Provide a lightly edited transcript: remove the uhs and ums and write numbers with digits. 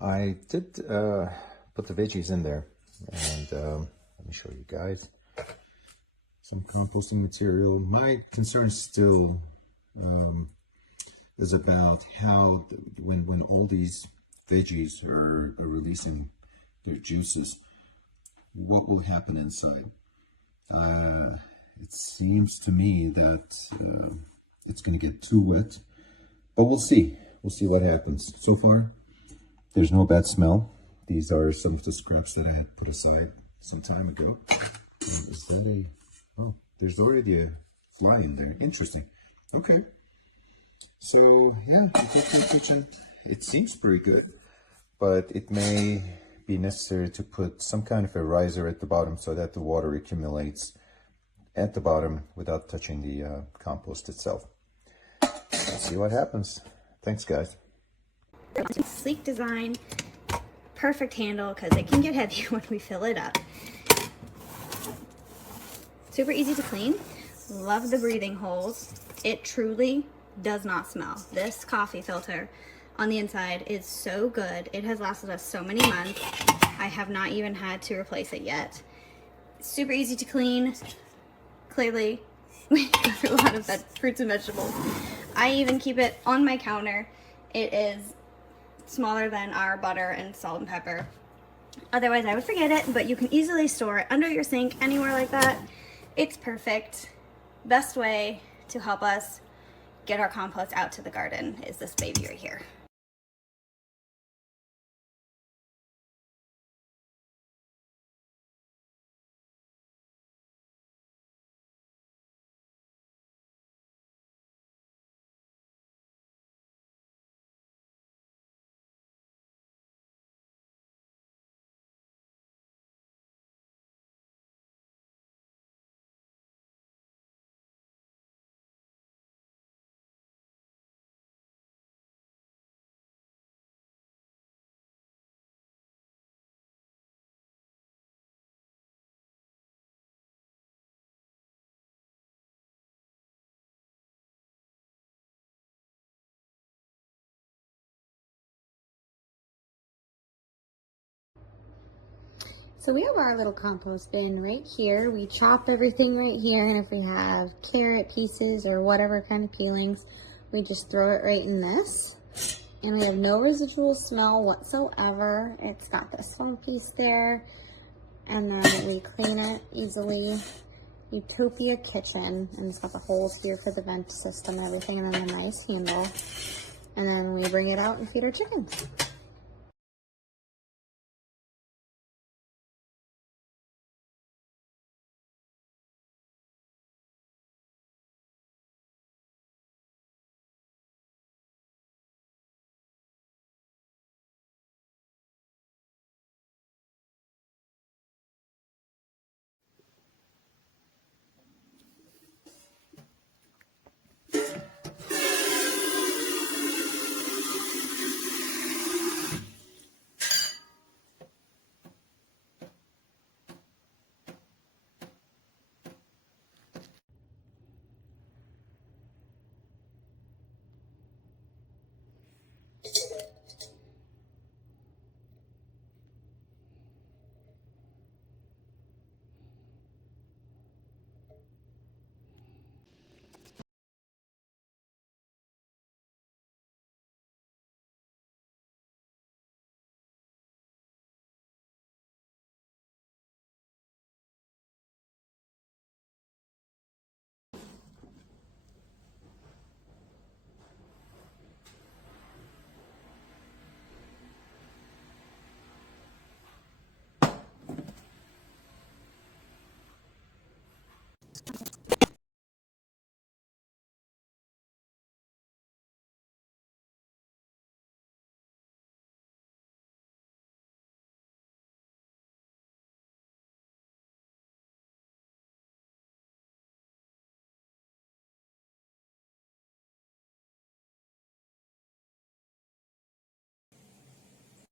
I did put the veggies in there, and let me show you guys some composting material. My concern still is about how when all these veggies are releasing their juices, what will happen inside. It seems to me that it's going to get too wet, but we'll see. We'll see what happens. So far, there's no bad smell. These are some of the scraps that I had put aside some time ago. Is that a... Oh, there's already a fly in there. Interesting. Okay. So, yeah, Utopia Kitchen. It seems pretty good, but it may be necessary to put some kind of a riser at the bottom so that the water accumulates at the bottom without touching the compost itself. Let's see what happens. Thanks, guys. Sleek design, perfect handle because it can get heavy when we fill it up. Super easy to clean. Love the breathing holes. It truly does not smell. This coffee filter on the inside is so good. It has lasted us so many months. I have not even had to replace it yet. Super easy to clean. Clearly, we go through a lot of fruits and vegetables. I even keep it on my counter. It is smaller than our butter and salt and pepper. Otherwise, I would forget it, but you can easily store it under your sink, anywhere like that. It's perfect. Best way to help us get our compost out to the garden is this baby right here. So we have our little compost bin right here. We chop everything right here, and if we have carrot pieces or whatever kind of peelings, we just throw it right in this. And we have no residual smell whatsoever. It's got this one piece there, and then we clean it easily. Utopia Kitchen, and it's got the holes here for the vent system and everything, and then a nice handle. And then we bring it out and feed our chickens.